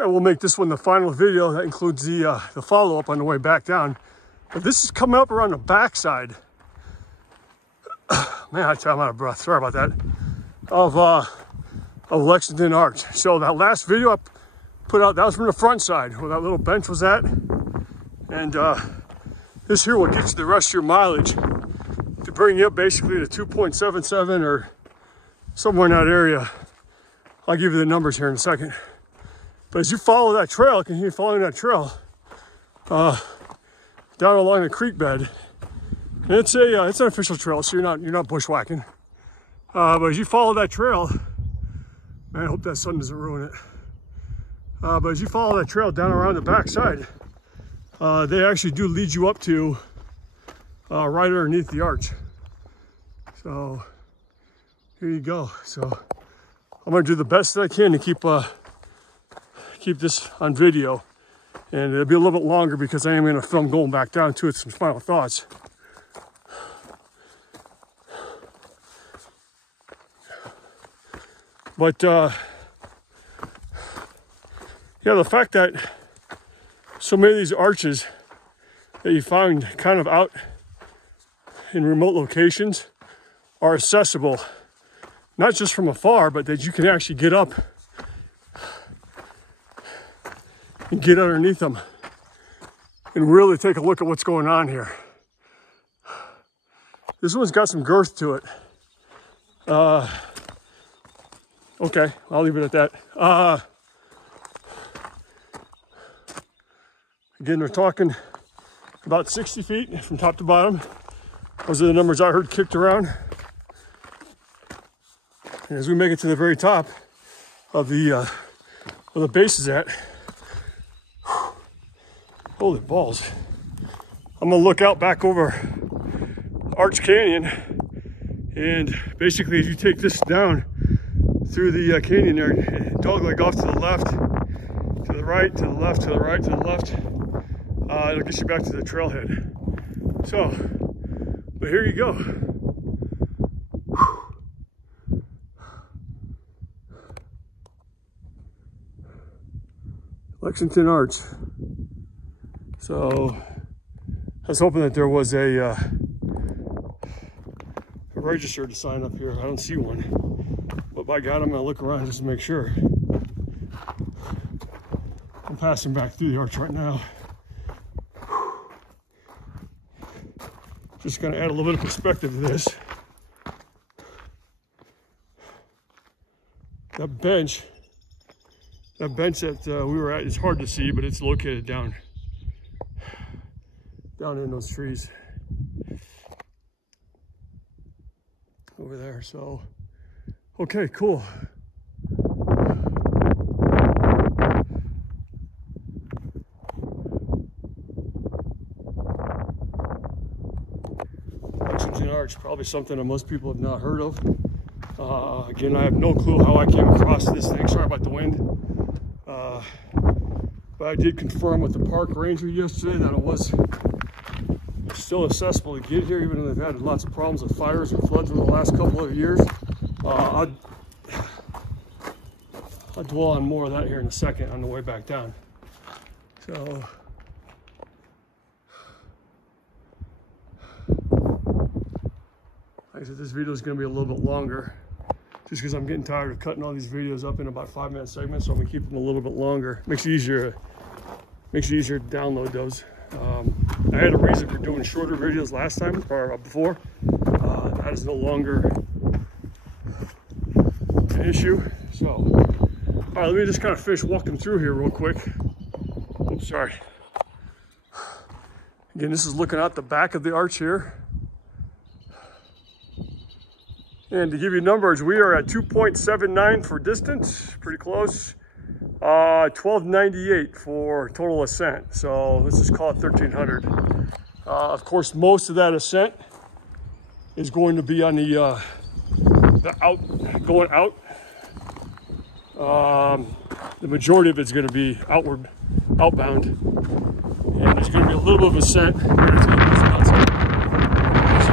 And we'll make this one the final video. That includes the follow-up on the way back down. But this is coming up around the backside. Man, I tell you, I'm out of breath. Sorry about that. Of Lexington Arch. So that last video I put out, that was from the front side where that little bench was at. And this here will get you the rest of your mileage to bring you up basically to 2.77 or somewhere in that area. I'll give you the numbers here in a second. But as you follow that trail, continue following that trail down along the creek bed. And it's an official trail, so you're not bushwhacking. But as you follow that trail, man, I hope that sun doesn't ruin it. But as you follow that trail down around the backside, they actually do lead you up to right underneath the arch. So here you go. So I'm gonna do the best that I can to keep this on video, and it'll be a little bit longer because I am gonna film going back down to it, some final thoughts. But yeah, the fact that so many of these arches that you find kind of out in remote locations are accessible, not just from afar, but that you can actually get up and get underneath them and really take a look at what's going on here. This one's got some girth to it. Okay, I'll leave it at that. Again, we're talking about 60 feet from top to bottom. Those are the numbers I heard kicked around. And as we make it to the very top of the where the base is at, holy balls! I'm gonna look out back over Arch Canyon, and basically, as you take this down through the canyon there, dogleg off to the left, to the right, to the left, to the right, to the left. It'll get you back to the trailhead. So, but here you go. Lexington Arch. So, I was hoping that there was a register to sign up here. I don't see one. But by God, I'm gonna look around just to make sure. I'm passing back through the arch right now. Just gonna add a little bit of perspective to this. That bench that we were at is hard to see, but it's located down in those trees over there. So, okay, cool. Lexington Arch, probably something that most people have not heard of. Again, I have no clue how I came across this thing. Sorry about the wind. But I did confirm with the park ranger yesterday that it was still accessible to get here, even though they've had lots of problems with fires and floods over the last couple of years. I'll dwell on more of that here in a second on the way back down. So, like I said, this video is going to be a little bit longer, just because I'm getting tired of cutting all these videos up in about 5-minute segments. So I'm going to keep them a little bit longer. Makes it easier to download those. I had a reason for doing shorter videos last time or before. That is no longer an issue. So, all right, let me just kind of finish walking through here real quick. Oops, sorry. Again, this is looking out the back of the arch here. And to give you numbers, we are at 2.79 for distance, pretty close. 1298 for total ascent. So let's just call it 1300. Of course, most of that ascent is going to be on the going out. The majority of it's going to be outbound. And there's going to be a little bit of ascent. There's going to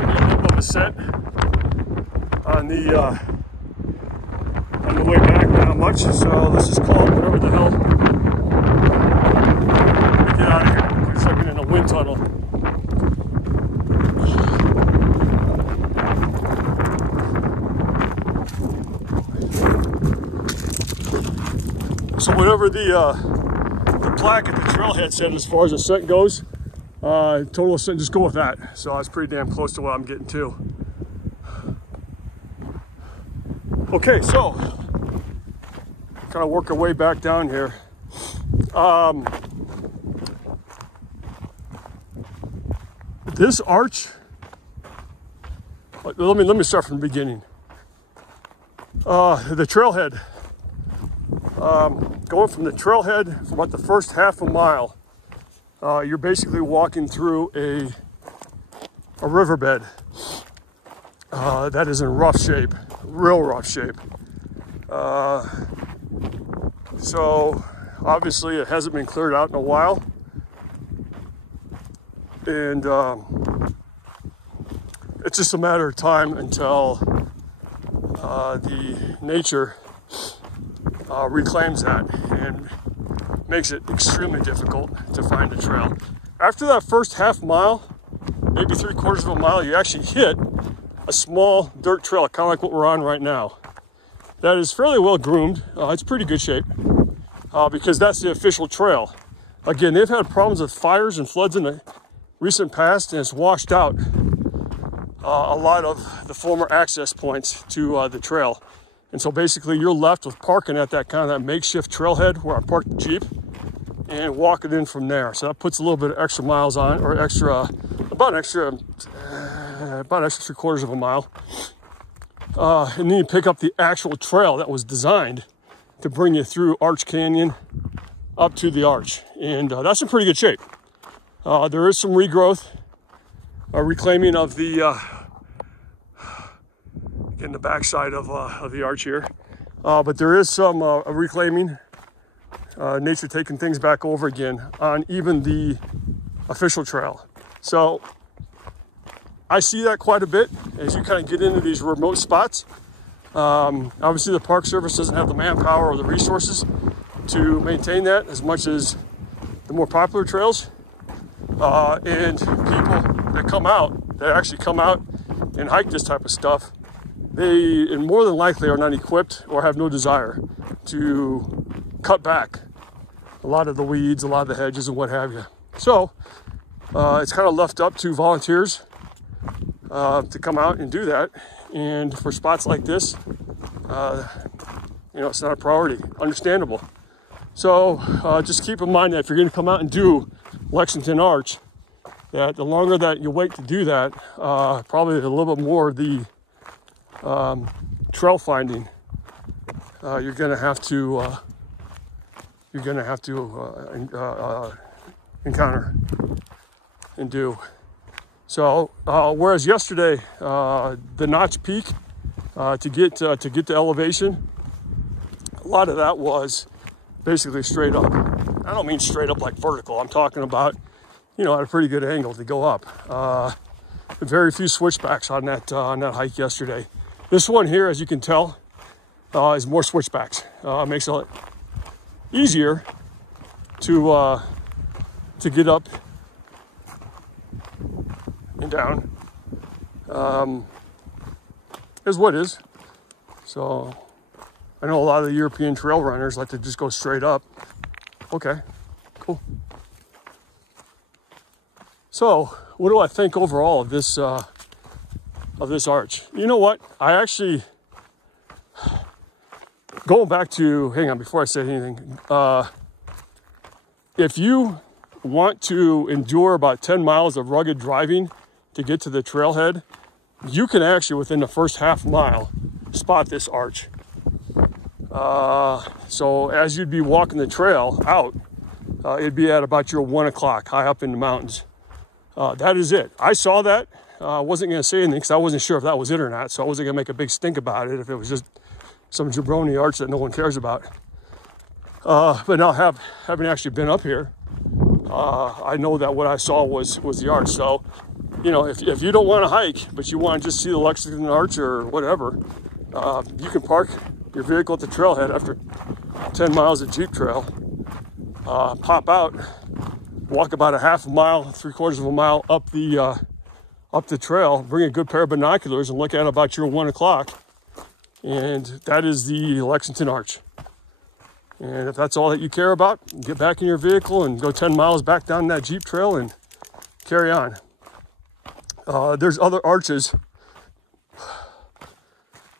be a little bit of ascent on the way back, but not much. So let's just call it whatever the hell So whatever the plaque at the trailhead said as far as ascent goes, total ascent, just go with that. So I was pretty damn close to what I'm getting to. Okay, so kind of work our way back down here. This arch, let me start from the beginning. The trailhead, going from the trailhead for about the first half a mile, you're basically walking through a riverbed that is in rough shape, real rough shape. So obviously it hasn't been cleared out in a while, and it's just a matter of time until the nature reclaims that and makes it extremely difficult to find a trail. After that first half mile, maybe 3/4 of a mile, you actually hit a small dirt trail, kind of like what we're on right now. That is fairly well groomed. It's pretty good shape because that's the official trail. Again, they've had problems with fires and floods in the recent past, and it's washed out a lot of the former access points to the trail. And so basically you're left with parking at that kind of that makeshift trailhead where I parked the Jeep and walking in from there. So that puts a little bit of extra miles on, or about an extra 3/4 of a mile. And then you pick up the actual trail that was designed to bring you through Arch Canyon up to the Arch. And that's in pretty good shape. There is some regrowth, reclaiming of the in the backside of the arch here, but there is some reclaiming, nature taking things back over again on even the official trail. So I see that quite a bit as you kind of get into these remote spots. Obviously the Park Service doesn't have the manpower or the resources to maintain that as much as the more popular trails, and people that come out, that actually come out and hike this type of stuff, they, and more than likely, are not equipped or have no desire to cut back a lot of the weeds, a lot of the hedges, and what have you. So it's kind of left up to volunteers to come out and do that. And for spots like this, you know, it's not a priority. Understandable. So just keep in mind that if you're going to come out and do Lexington Arch, that the longer that you wait to do that, probably a little bit more of the trail finding you're going to have to encounter and do. So whereas yesterday the Notch Peak to get to elevation, a lot of that was basically straight up. I don't mean straight up like vertical. I'm talking about, you know, at a pretty good angle to go up. Very few switchbacks on that hike yesterday. This one here, as you can tell, is more switchbacks. Makes it easier to get up and down. Is what is. So I know a lot of the European trail runners like to just go straight up. Okay, cool. So what do I think overall of this arch? You know what? I actually, going back to, hang on, before I say anything, if you want to endure about 10 miles of rugged driving to get to the trailhead, you can actually, within the first half mile, spot this arch. So as you'd be walking the trail out, it'd be at about your 1 o'clock high up in the mountains. That is it. I saw that. I wasn't going to say anything because I wasn't sure if that was it or not. So I wasn't going to make a big stink about it if it was just some jabroni arch that no one cares about. But now having actually been up here, I know that what I saw was the arch. So, you know, if you don't want to hike, but you want to just see the Lexington Arch or whatever, you can park your vehicle at the trailhead after 10 miles of Jeep trail, pop out, walk about a half a mile, 3/4 of a mile up the trail, bring a good pair of binoculars and look at about your 1 o'clock. And that is the Lexington Arch. And if that's all that you care about, get back in your vehicle and go 10 miles back down that Jeep trail and carry on. There's other arches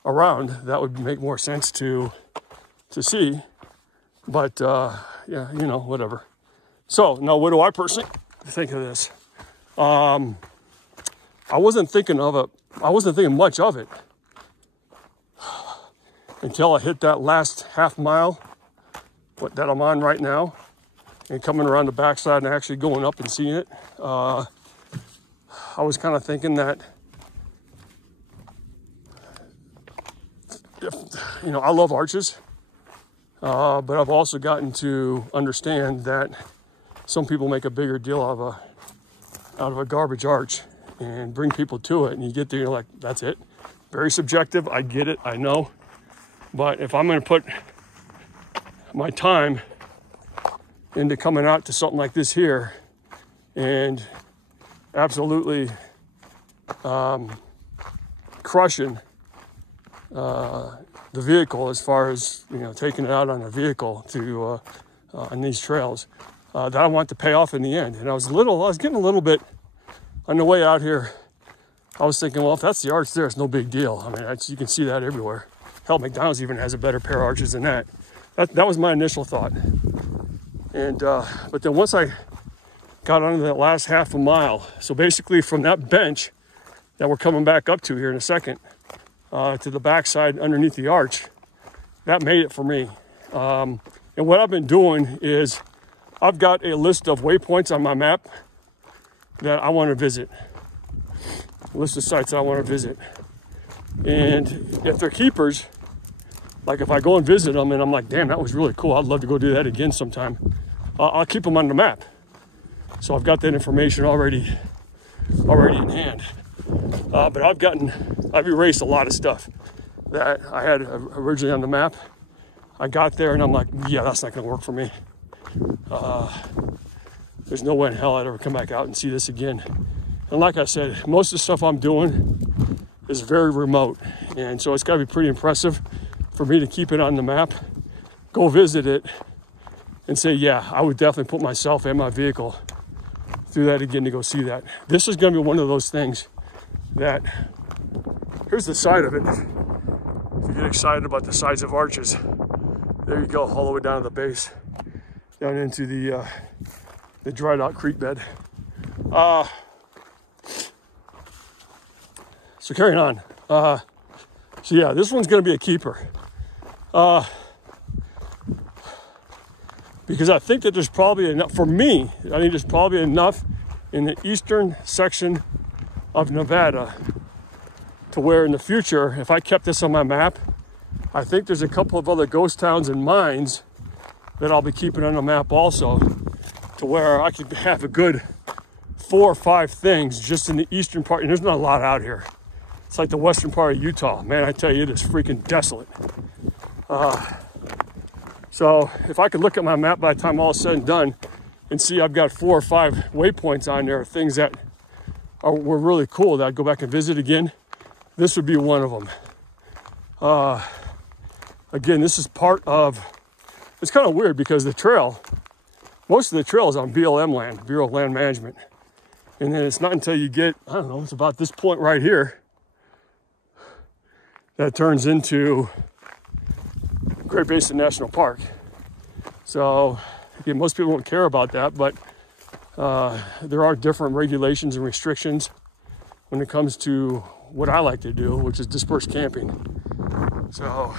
around that would make more sense to see, but yeah, you know, whatever. So now, what do I personally think of this? I wasn't thinking much of it until I hit that last half mile that I'm on right now, and coming around the backside and actually going up and seeing it. I was kind of thinking that, you know, I love arches, but I've also gotten to understand that some people make a bigger deal out of a garbage arch and bring people to it, and you get there, you're like, that's it. Very subjective, I get it, I know. But if I'm going to put my time into coming out to something like this here and absolutely crushing the vehicle, as far as, you know, taking it out on a vehicle to on these trails, that I want to pay off in the end. And I was getting a little bit on the way out here. I was thinking, well, if that's the arch there, it's no big deal. I mean, you can see that everywhere. Hell, McDonald's even has a better pair of arches than that. That was my initial thought. And but then once I got onto that last half a mile, so basically from that bench that we're coming back up to here in a second, to the backside underneath the arch, that made it for me. And what I've been doing is I've got a list of waypoints on my map that I want to visit. A list of sites that I want to visit. And if they're keepers, like if I go and visit them and I'm like, damn, that was really cool, I'd love to go do that again sometime, I'll keep them on the map. So I've got that information already in hand. But I've erased a lot of stuff that I had originally on the map. I got there and I'm like, yeah, that's not gonna work for me. There's no way in hell I'd ever come back out and see this again. And like I said, most of the stuff I'm doing is very remote. And so it's gotta be pretty impressive for me to keep it on the map, go visit it, and say, yeah, I would definitely put myself and my vehicle through that again to go see that. This is gonna be one of those things that, here's the side of it. If you get excited about the sides of arches, there you go, all the way down to the base, down into the dried out creek bed. So carrying on. So yeah, this one's gonna be a keeper. Because I think that there's probably enough, for me, I think there's probably enough in the eastern section of Nevada to where in the future, if I kept this on my map, I think there's a couple of other ghost towns and mines that I'll be keeping on the map also, to where I could have a good 4 or 5 things just in the eastern part. And there's not a lot out here. It's like the western part of Utah. Man, I tell you, it is freaking desolate. So if I could look at my map by the time all is said and done and see I've got 4 or 5 waypoints on there, things that were really cool that I'd go back and visit again, this would be one of them. Again, this is part of, it's kind of weird because the trail, most of the trail is on BLM land, Bureau of Land Management. And then it's not until you get, I don't know, it's about this point right here that turns into Great Basin National Park. So again, most people don't care about that, but there are different regulations and restrictions when it comes to what I like to do, which is dispersed camping. So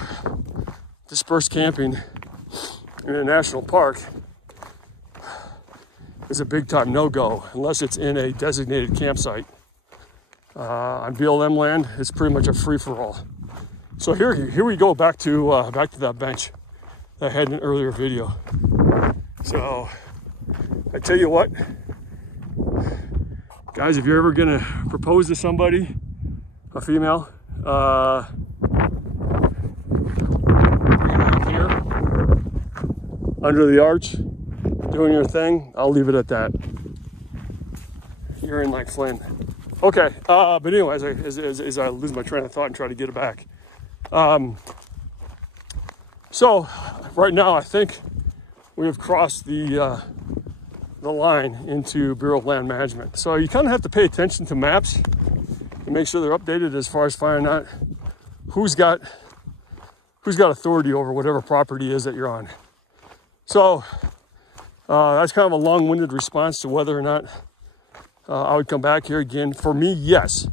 dispersed camping in a national park is a big time no-go unless it's in a designated campsite. On BLM land, it's pretty much a free-for-all. So here we go back to that bench that I had in an earlier video. So I tell you what, guys, if you're ever gonna propose to somebody, a female, here under the arch, doing your thing, I'll leave it at that. You're in like Flynn. Okay, but anyways, as I lose my train of thought and try to get it back. So right now, I think we have crossed the line into Bureau of Land Management. So you kind of have to pay attention to maps and make sure they're updated as far as finding out who's got authority over whatever property is that you're on. So that's kind of a long-winded response to whether or not I would come back here again. For me, yes.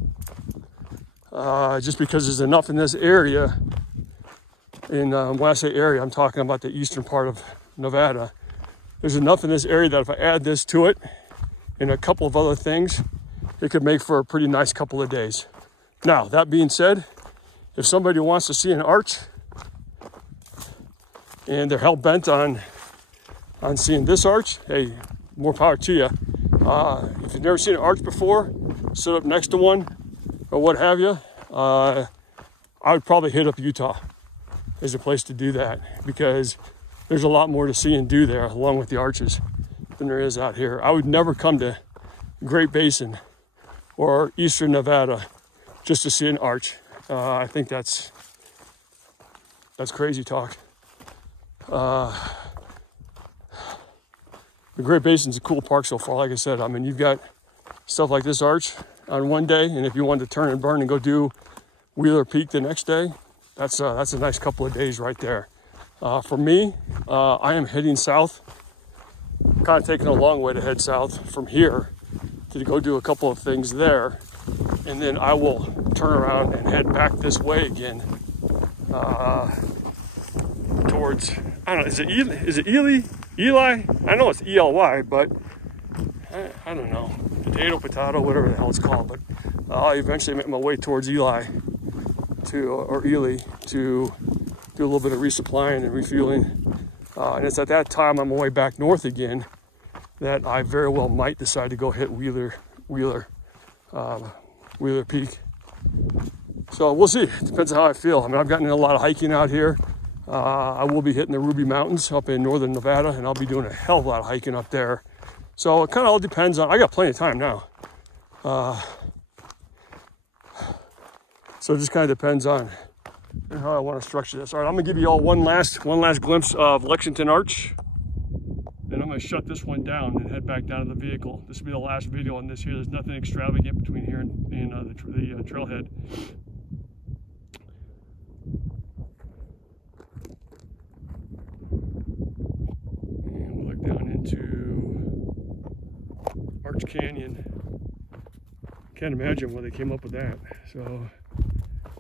Just because there's enough in this area, when I say area, I'm talking about the eastern part of Nevada. There's enough in this area that if I add this to it and a couple of other things, it could make for a pretty nice couple of days. Now, that being said, if somebody wants to see an arch and they're hell-bent on seeing this arch, hey, more power to you. If you've never seen an arch before, sit up next to one or what have you, I would probably hit up Utah as a place to do that, because there's a lot more to see and do there along with the arches than there is out here. I would never come to Great Basin or Eastern Nevada just to see an arch. I think that's crazy talk. The Great Basin's a cool park so far. Like I said, I mean, you've got stuff like this arch on one day, and if you wanted to turn and burn and go do Wheeler Peak the next day, that's a nice couple of days right there. For me, I am heading south, kind of taking a long way to head south from here to go do a couple of things there, and then I will turn around and head back this way again towards, I don't know, is it Ely? Eli? I know it's E-L-Y, but I don't know. Potato, whatever the hell it's called. But I'll eventually make my way towards Ely to do a little bit of resupplying and refueling. And it's at that time on my way back north again that I very well might decide to go hit Wheeler Peak. So we'll see. It depends on how I feel. I mean, I've gotten in a lot of hiking out here. I will be hitting the Ruby Mountains up in northern Nevada, and I'll be doing a hell of a lot of hiking up there. So it kind of all depends on, I got plenty of time now. So it just kind of depends on how I want to structure this. All right, I'm gonna give you all one last glimpse of Lexington Arch. And I'm gonna shut this one down and head back down to the vehicle. This will be the last video on this here. There's nothing extravagant between here and the trailhead. Down into Arch Canyon. Can't imagine why they came up with that. So,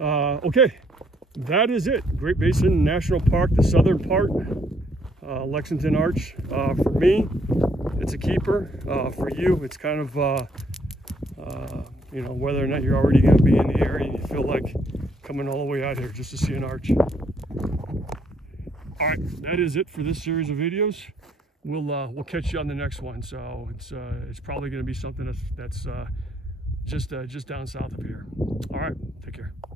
okay, that is it. Great Basin National Park, the southern part, Lexington Arch. For me, it's a keeper. For you, it's kind of, you know, whether or not you're already going to be in the area and you feel like coming all the way out here just to see an arch. All right, that is it for this series of videos. We'll catch you on the next one. So it's probably going to be something that's just down south of here. All right, take care.